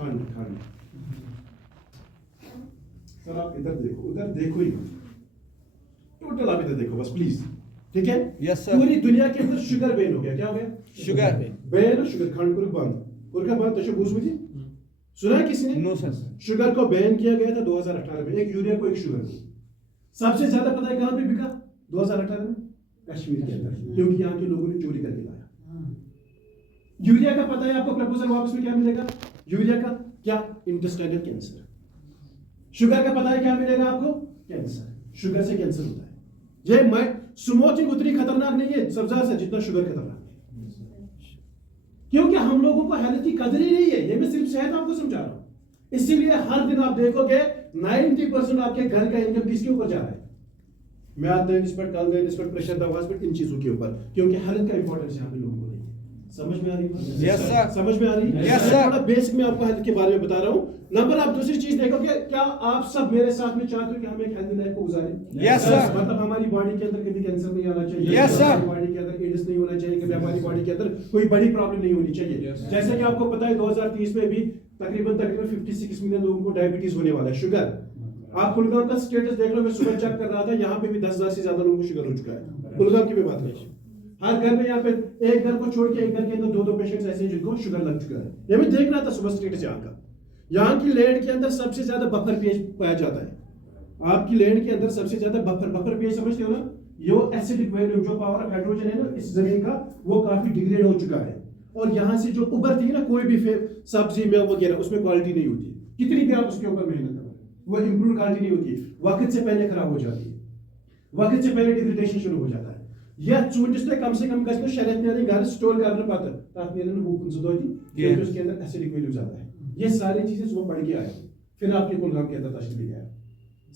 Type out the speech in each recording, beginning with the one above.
खंड खंड। सर आप इधर देखो, उधर देखो ही, टोटल आप इधर देखो बस प्लीज, ठीक है? Yes sir. पूरी दुनिया के अंदर शुगर बैन हो गया। क्या हो गया? शुगर बैन, शुगर खंड कुर्क बंद, कुर्का बंद, तशो बुझी सुना है किसी ने? No sir. शुगर को बैन किया गया था 2018 में, एक यूरिया को एक शुगर को। सबसे ज्यादा पता है कहां पे बिका 2018 में? कश्मीर के अंदर, क्योंकि यहाँ के लोगों ने चोरी करके लाया। यूरिया का पता है आपको प्रपोजल वापस में क्या मिलेगा? यूरिया का क्या? Intestinal cancer. शुगर का पता है क्या मिलेगा आपको? कैंसर। शुगर से कैंसर होता है। ये स्मोकिंग उतनी खतरनाक नहीं है सब्जा से जितना शुगर खतरनाक है, क्योंकि हम लोगों को हेल्थ की कदर ही नहीं है। ये मैं सिर्फ सेहत आपको समझा रहा हूं। इसीलिए हर दिन आप देखोगे 90% आपके घर का इनकम किसके ऊपर जा रहा है? म्याद निस्बत, कल निस्बत, प्रेशर दवा इन चीजों के ऊपर, क्योंकि हेल्थ का इंपॉर्टेंस यहाँ पे लोगों को नहीं है। समझ में आ रही है? Yes sir. समझ में आ रही है? Yes sir. थोड़ा बेसिक में आपको हेल्थ के बारे में बता रहा हूँ। नंबर आप दूसरी चीज देखोगे, क्या आप सब मेरे साथ में चाहते हो कि हम एक हेल्दी लाइफ को गुजारें? Yes sir. मतलब हमारी बॉडी के अंदर कभी कैंसर नहीं आना चाहिए। Yes sir. हमारी बॉडी के अंदर एड्स नहीं होना चाहिए, कभी हमारी बॉडी के अंदर कोई बड़ी प्रॉब्लम नहीं होनी चाहिए। जैसे कि आपको पता है 2030 में भी तकरीबन 56 मिलियन लोगों को डायबिटीज होने वाला है, शुगर। आप कुलगाम का स्टेटस देख लो, मैं सुबह चेक कर रहा था, यहाँ पे भी 10,000 से ज्यादा लोगों को शुगर हो चुका है। कुलगाम की भी बात करें, हर घर में यहाँ पे एक घर को छोड़ के एक घर के अंदर 2-2 पेशेंट्स ऐसे हैं जिनको शुगर लग चुका है। ये मैं देख रहा था सुबह स्टेटस यहाँ का। यहाँ की लैंड के अंदर सबसे ज्यादा बफर पीएच पाया जाता है। आपकी लैंड के अंदर सबसे ज्यादा बफर पीएच समझते हो ना? यो एसिडिक वैल्यू, जो पावर ऑफ हाइड्रोजन है ना इस जमीन का, वो काफी डिग्रेड हो चुका है। और यहाँ से जो उभरती है ना कोई भी सब्जी में वगैरह, उसमें क्वालिटी नहीं होती। कितनी भी आप उसके ऊपर मेहनत करो, वो इंप्रूव क्वालिटी नहीं होती, वक्त से पहले खराब हो जाती है, वक्त से पहले डिग्रेडेशन शुरू हो जाता है। या चूंटिस कम से कम गज शरीर घर स्टोर करने पता क्योंकि उसके अंदर एसिडिक वैल्यू ज्यादा है। ये सारी चीजें सुबह पढ़ के आए, फिर आपके कुलगाम के अंदर तशरीफ ले आया।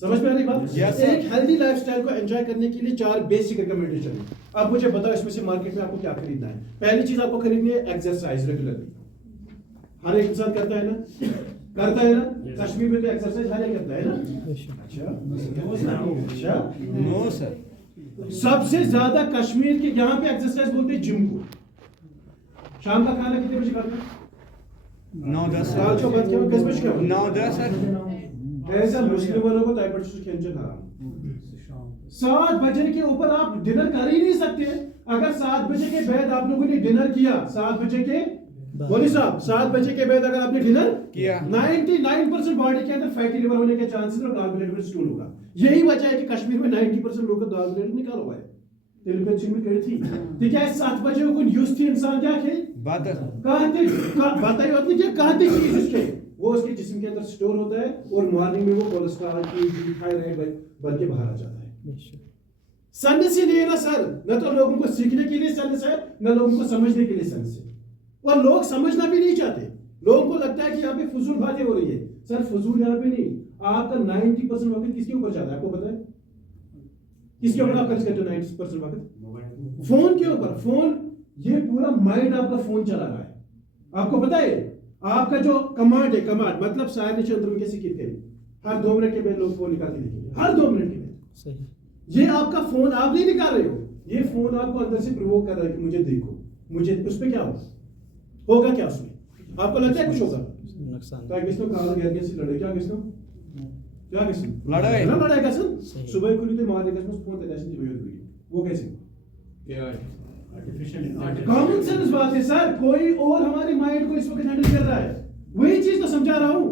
समझ में आ रही बात? एक हेल्दी लाइफस्टाइल को एंजॉय करने के लिए 4 बेसिक रिकमेंडेशन है। अब मुझे बताओ इसमें से मार्केट में आपको क्या खरीदना है। पहली चीज आपको खरीदनी है एक्सरसाइज रेगुलरली। हर एक इंसान करता है ना? करता है ना? कश्मीर में तो एक्सरसाइज हर एक करता है ना? अच्छा नो सर। सबसे ज्यादा कश्मीर के यहाँ पे एक्सरसाइज बोलते हैं जिम को। शाम का खाना कितने बजे करते हैं? 9-10 साल चो बात क्या 9-10 सर। ऐसा मुस्लिम वालों को ताइपट से खेलने हराम। 7 बजे के ऊपर आप डिनर कर ही नहीं सकते। अगर 7 बजे के बाद आप लोगों ने डिनर किया, 7 बजे के बोली साहब 7 बजे के बाद अगर आपने डिनर किया, 99% बॉडी के अंदर फैटी लिवर होने के चांसेस और गॉल ब्लैडर में स्टोन होगा। यही वजह है कि कश्मीर में 90% लोग का गॉल ब्लैडर निकाला हुआ है। दिल पे चिन्ह करी थी, ठीक है? 7 बजे को यूज थी इंसान क्या खे बात कहते बताइए अपनी क्या कहते चीज उसके, वो उसके जिस्म के अंदर स्टोर होता है और मॉर्निंग में वो कोलेस्ट्रॉल की थायराइड बन के बाहर आ जाता है। साइंस ही नहीं है ना सर, न तो लोगों को सीखने के लिए साइंस है, न लोगों को समझने के लिए साइंस है। और लोग समझना भी नहीं चाहते। लोगों को लगता है कि यहाँ पे फजूल बातें हो रही है। सर फजूल यहाँ पे नहीं, आपका 90% वक्त किसके ऊपर जाता है आपको पता है? किसके ऊपर आप खर्च करते हो 90% वक्त? फोन के ऊपर। फोन, ये पूरा माइंड आपका फोन चला रहा है। आपको पता है आपका जो कमांड है, कमांड मतलब सारे चंद्र कैसे कितने हर 2 मिनट के बाद लोग फोन निकाल के देखेंगे, हर 2 मिनट के बाद। सही। ये आपका फोन आप नहीं निकाल रहे हो, ये फोन आपको अंदर से प्रोवोक कर रहा है कि मुझे देखो, मुझे उस पर क्या होगा क्या उसमें? आपको लगता है कुछ होगा? नुकसान। क्या किसको कहा गया कैसे लड़े? क्या किसको लड़ाई ना लड़ाई का सर सुबह खुली तो मार देगा फोन देता है वो कैसे? कॉमन सेंस बात है सर। कोई और हमारे माइंड को इस वक्त हैंडल कर रहा है, वही चीज तो समझा रहा हूं।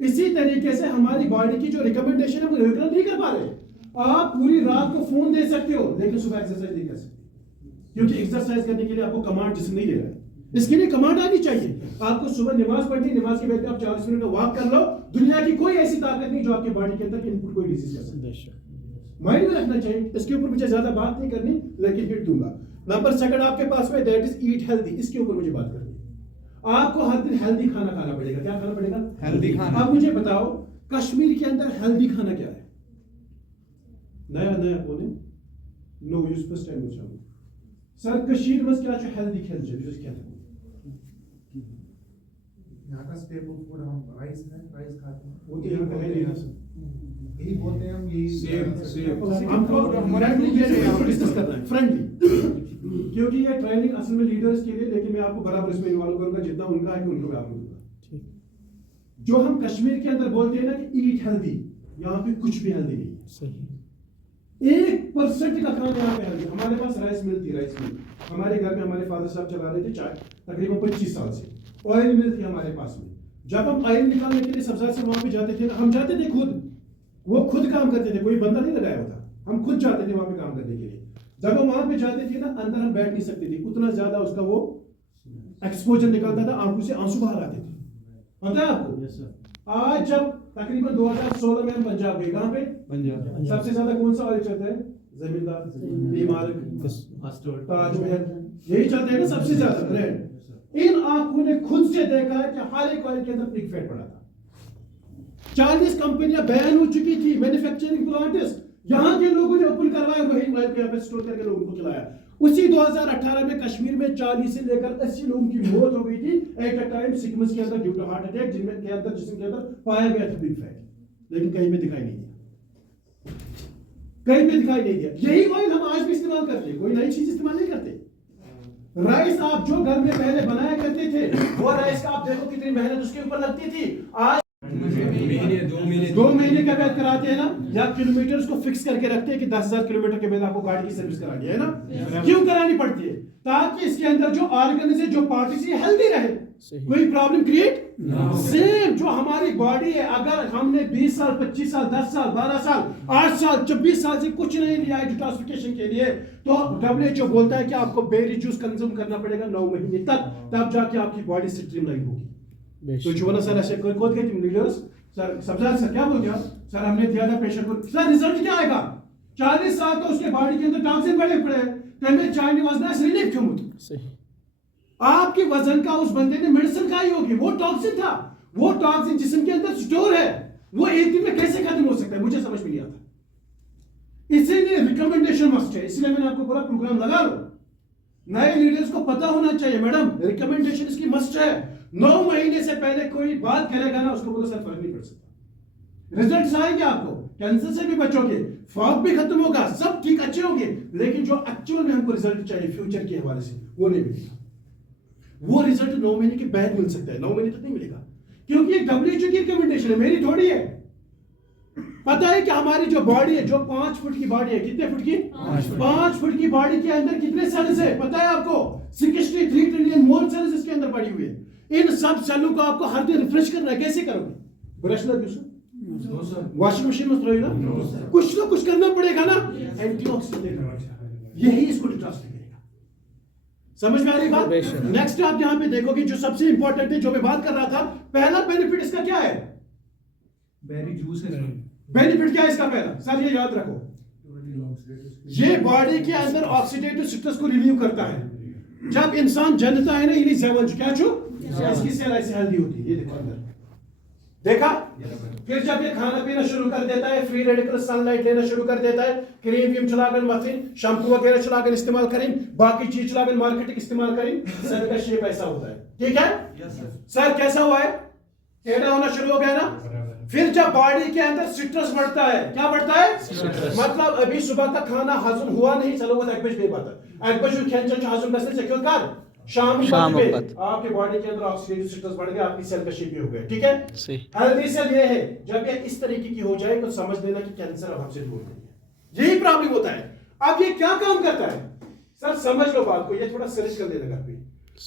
इसी तरीके से हमारी बॉडी की जो रिकमेंडेशन है वो रेगुलर नहीं कर पा रहे। आप पूरी रात को फोन दे सकते हो लेकिन सुबह एक्सरसाइज नहीं कर सकते, क्योंकि एक्सरसाइज करने के लिए आपको कमांड जिसम नहीं दे रहा है। इसके लिए कमांड आनी चाहिए। आपको सुबह नमाज पढ़नी, नमाज के बाद आप 40 मिनट का वॉक कर लो। दुनिया की कोई ऐसी ताकत नहीं जो आपकी बॉडी के अंदर इनपुट कोई डिजीज कर सकती है। माइंड में रखना चाहिए। इसके ऊपर मुझे ज्यादा बात नहीं करनी लेकिन हिट दूंगा। नंबर 2 आपके पास में दैट इज ईट हेल्दी। इसके ऊपर मुझे बात करनी है। आपको हर दिन हेल्दी खाना खाना पड़ेगा। क्या खाना पड़ेगा? हेल्दी खाना। अब मुझे बताओ कश्मीर के अंदर हेल्दी खाना क्या है? नया बोले नो यूज फर्स्ट टाइम पूछा सर कश्मीर में क्या हेल्दी खेल क्या है? यहाँ का स्टेपल फूड हम राइस खाते हैं। वो तो यहाँ का है नहीं ना सर, यही बोलते हैं हम, यही सेम हमको डिस्कस करना है फ्रेंडली, क्योंकि ये ट्रेनिंग असल में लीडर्स के लिए, लेकिन मैं आपको बराबर इसमें इन्वॉल्व करूंगा जितना उनका है कि उनको मैं आपको दूंगा। जो हम कश्मीर के अंदर बोलते हैं ना कि ईट हेल्दी, यहाँ पे कुछ भी हेल्दी नहीं है। सही 1% का खाना यहाँ पे हेल्दी। हमारे पास राइस मिल थी, राइस मिल हमारे घर में हमारे फादर साहब चला रहे थे चाय तकरीबन 25 साल से। ऑयल मिल थी हमारे पास में। जब हम ऑयल निकालने के लिए सब्जा से वहां पे जाते थे, हम जाते थे खुद, वो खुद काम करते थे, कोई बंदा नहीं लगाया होता, हम खुद जाते थे वहां पे काम करने के लिए। जब हम वहां पे जाते थे ना, अंदर हम बैठ नहीं सकते थे, उतना ज्यादा उसका वो एक्सपोजर निकलता था, आंखों से आंसू बाहर आते थे। पता है आपको? आज जब तकरीबन 2016 में हम पंजाब गए, कहाँ पे? पंजाब। सबसे ज्यादा कौन सा ऑयल चलता है? जमींदार, इमारत, ताजमहल, यही चलता है ना सबसे ज्यादा ब्रांड। इन आंखों ने खुद से देखा है कि हर एक ऑयल के अंदर पिग फैट पड़ा था। 40 कंपनियां बैन हो चुकी थी, मैन्युफैक्चरिंग प्लांट्स, यहाँ के लोगों ने ओपन करवाया, वही ऑयल को यहाँ पे स्टोर करके लोगों को खिलाया। उसी 2018 में कश्मीर में 40 से लेकर 80 लोगों की मौत हो गई थी एट अ टाइम सिकमस के अंदर ड्यू टू हार्ट अटैक, जिसमें के अंदर पाया गया था बिग फैट, लेकिन कहीं में दिखाई नहीं दिया, कहीं पे दिखाई नहीं दिया। यही ऑयल हम आज भी इस्तेमाल करते हैं, कोई नई चीज इस्तेमाल नहीं करते। राइस आप जो घर में पहले बनाया करते थे, वो राइस का आप देखो कितनी मेहनत उसके ऊपर लगती थी। आज 2 महीने का बैच कराते हैं ना, या किलोमीटर को फिक्स करके रखते हैं कि 10,000 किलोमीटर के बाद आपको गाड़ी की सर्विस करानी है ना। क्यों करानी पड़ती है? ताकि इसके अंदर जो ऑर्गन्स है, जो पार्ट्स है, हेल्दी रहे, कोई प्रॉब्लम क्रिएट सेम जो हमारी बॉडी है। अगर हमने 20 साल 25 साल 10 साल 12 साल 8 साल 24 साल से कुछ नहीं लिया है डिटॉक्सिफिकेशन के लिए, तो WHO बोलता है कि आपको बेरी जूस कंज्यूम करना पड़ेगा 9 महीने तक, तब जाके आपकी बॉडी स्ट्रीमलाइन होगी। तो जो बोला सर ऐसे कोई थे टीम लीडर्स, सर सबसे सर क्या बोल गया, सर हमने दिया था पेशेंट को, सर रिजल्ट क्या आएगा? 40 साल तो उसके बॉडी के अंदर टॉक्सिन बढ़े पड़े, तमें चाइनी वजन से रिलीफ क्यों मुझे? सही आपके वजन का उस बंदे ने मेडिसिन खाई होगी, वो टॉक्सिन था, वो टॉक्सिन जिस्म के अंदर स्टोर है, वो एक दिन में कैसे खत्म हो सकता है? मुझे समझ में नहीं आता। इसीलिए रिकमेंडेशन मस्ट है, इसलिए मैंने आपको बोला प्रोग्राम लगा लो। नए लीडर्स को पता होना चाहिए मैडम, रिकमेंडेशन इसकी मस्ट है। 9 महीने से पहले कोई बात करेगा ना, उसको बोलो सर फर्क नहीं पड़ सकता। रिजल्ट्स आएंगे आपको, कैंसर से भी बचोगे, फॉग भी खत्म होगा, सब ठीक अच्छे होंगे, लेकिन जो एक्चुअल में हमको रिजल्ट चाहिए फ्यूचर के हवाले से, वो नहीं मिलेगा। वो रिजल्ट 9 महीने के बाद मिल सकता है, 9 महीने तक नहीं मिलेगा, क्योंकि ये WHO की रिकमेंडेशन है, मेरी थोड़ी है। पता है कि हमारी जो बॉडी है, जो 5 फुट की बॉडी है, कितने फुट की? 5 फुट की बॉडी के अंदर कितने सेल्स है पता है आपको? 63 ट्रिलियन मोर सेल्स इसके अंदर पड़ी हुई है। इन सब सेलों को आपको हर दिन रिफ्रेश करना है, कैसे करोगे? ब्रश लग वॉशिंग मशीन में थ्रो ना, कुछ ना कुछ करना पड़ेगा ना, एंटीऑक्सीडेंट, यही इसको डिटॉक्स करेगा। समझ में आ रही बात? नेक्स्ट आप यहाँ पे देखोगे जो सबसे इंपॉर्टेंट है, जो मैं बात कर रहा था, पहला बेनिफिट इसका क्या है? बेरी जूस है बेनिफिट क्या है इसका? पहला सर ये याद रखो, ये बॉडी के अंदर ऑक्सीडेटिव स्ट्रेस को रिलीव करता है। जब इंसान जनता है ना, इन्हीं जवन क्या छो इसकी सेल ऐसे हेल्दी होती है, ये देखो अंदर, देखा? फिर जब ये खाना पीना शुरू कर देता है, फ्री रेडिकल सनलाइट लेना शुरू कर देता है, क्रीम व्रीम चलाकर मथिन, शैम्पू वगैरह चलाकर इस्तेमाल करें, बाकी चीज चलाकर मार्केटिंग इस्तेमाल करें, सर का शेप ऐसा होता है। ठीक है सर, कैसा हुआ है? टेढ़ा होना शुरू हो गया ना। फिर जब बॉडी के अंदर सिट्रस बढ़ता है, क्या बढ़ता है? मतलब अभी सुबह का खाना हजम हुआ नहीं, चलो वो एक बजे बात है, एक बजे खेल हजम करने से क्यों कर शाम में आपके बॉडी के अंदर ऑक्सीडेटिव स्ट्रेस बढ़ गया, आपकी सेल का शेप हो गया। ठीक है, हेल्दी सेल ये है, जब ये इस तरीके की हो जाए तो समझ लेना कि कैंसर अब हमसे दूर नहीं है, यही प्रॉब्लम होता है। अब ये क्या काम करता है सर, समझ लो बात को, ये थोड़ा सर्च कर लेना घर पे।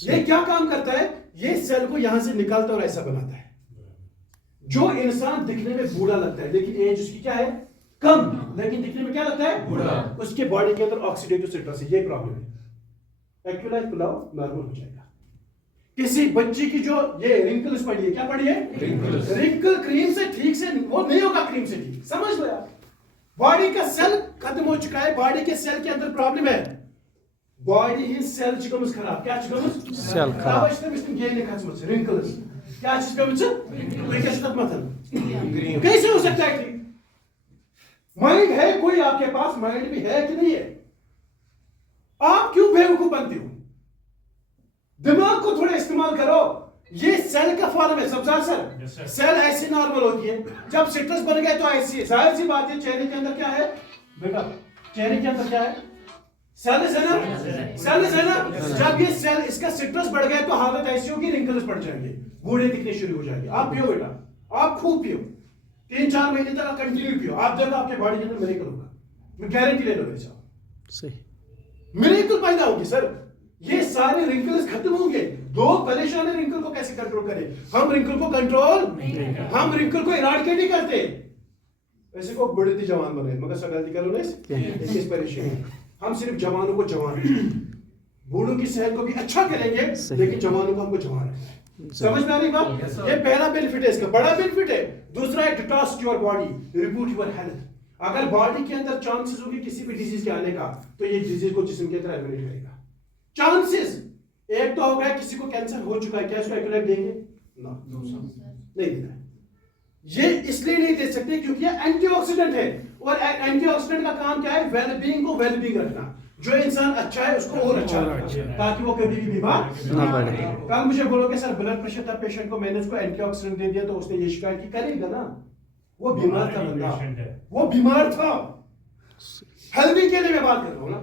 ये क्या काम करता है? ये सेल को यहां से निकालता और ऐसा बनाता है। जो इंसान दिखने में बूढ़ा लगता है, लेकिन एज उसकी क्या है? कम, लेकिन दिखने में क्या लगता है? बूढ़ा। उसके बॉडी के अंदर ऑक्सीडेटिव स्ट्रेस है, ये प्रॉब्लम है। एक्यूलाइज पिलाओ, नॉर्मल हो जाएगा। किसी बच्ची की जो ये रिंकल्स पड़ी है, क्या पड़ी है? रिंकल क्रीम से ठीक से वो नहीं होगा, क्रीम से ठीक, समझ लो यार। बॉडी का सेल खत्म हो चुका है, बॉडी के सेल के अंदर प्रॉब्लम है, बॉडी ही सेल चिकमस खराब, क्या चिकमस? सेल खराब। रिंकल्स क्या चीज कैसे हो सकता है? ठीक, माइंड है कोई आपके पास, माइंड भी है कि नहीं है? आप क्यों बेवकूफ बनते हो? दिमाग को थोड़ा इस्तेमाल करो। ये सेल का फॉर्म है, सब सर सेल ऐसी नॉर्मल होती है, जब सिट्रस बन गए तो ऐसी, जाहिर सी बात है। चेहरे के अंदर क्या है बेटा? चेहरे के अंदर क्या है? सेल्स है ना, सेल्स है ना। जब ये सेल इसका सिट्रस बढ़ गया तो हालत ऐसी होगी, रिंकल्स पड़ जाएंगे, बूढ़े दिखने शुरू हो जाएंगे। आप पियो बेटा, आप खूब पियो, 3-4 महीने तक आप कंटिन्यू पियो, आप देखो आपके बॉडी के अंदर मिरेकल होगा, मैं गारंटी ले लो मेरे साथ, सही मिरेकल पैदा होगी सर। ये सारे रिंकल्स खत्म होंगे। लोग परेशान है रिंकल को कैसे कंट्रोल करें, हम रिंकल को कंट्रोल, हम रिंकल को इराडिकेट नहीं करते। ऐसे को बड़े थी जवान बने मगर सब गलती करो ना इस परेशानी। हम सिर्फ जवानों को जवान बूढ़ों की सेहत को भी अच्छा करेंगे, लेकिन जवानों को हमको जवान रखना है। समझ में आ रही बात? ये पहला बेनिफिट है, इसका बड़ा बेनिफिट है। दूसरा है detox your body, reboot your health. अगर बॉडी के अंदर चांसेस होगी किसी भी डिजीज के आने का, तो ये डिजीज को जिस्म के अंदर एलिमिनेट करेगा। चांसेस एक तो हो गया किसी को कैंसर हो चुका है, क्या इसको एक्यूरेट देंगे? नहीं देना है। ये इसलिए नहीं दे सकते क्योंकि ये एंटीऑक्सीडेंट है, और एंटीऑक्सीडेंट का काम क्या है? वेलबींग को वेलबींग रखना। जो इंसान अच्छा है उसको और अच्छा रखना, ताकि वो कभी भी बीमार ना पड़े। कल मुझे बोलोगे सर ब्लड प्रेशर था पेशेंट को, मैंने उसको एंटीऑक्सीडेंट दे दिया तो उसने ये शिकायत की, करेगा ना। वो बीमार था बंदा, वो बीमार था। हेल्दी के लिए मैं बात कर रहा हूँ ना।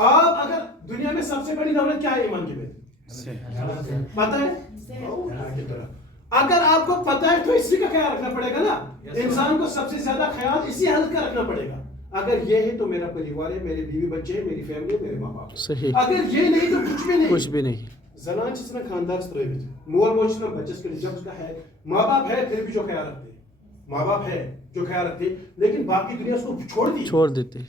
आप अगर दुनिया में सबसे बड़ी दौलत क्या है? ईमान की बेहतरी, पता है? अगर आपको पता है तो इसी का ख्याल रखना पड़ेगा ना। इंसान को सबसे ज्यादा ख्याल इसी हेल्थ का रखना पड़ेगा। अगर ये है तो मेरा परिवार है, मेरे बीवी बच्चे हैं, मेरी फैमिली है, मेरे माँ बाप। सही। अगर ये नहीं तो कुछ भी नहीं, कुछ भी नहीं। जनान जिसने खानदार स्त्रवित मोल मोज में बच्चे के जब उसका है, माँ बाप है फिर भी जो ख्याल रखते, माँ बाप है जो ख्याल रखते, लेकिन बाकी दुनिया उसको छोड़ देते हैं।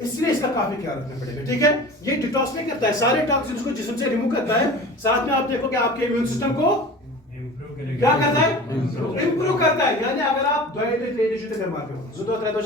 इसलिए इसका काफी ख्याल रखना पड़ेगा। ठीक है, ये डिटॉक्स नहीं करता है, सारे टॉक्सिन्स को जिस्म से रिमूव करता है। साथ में आप देखो कि आपके इम्यून सिस्टम को क्या करता है? इंप्रूव करता है। यानी अगर आप दवाई लेते बीमार हो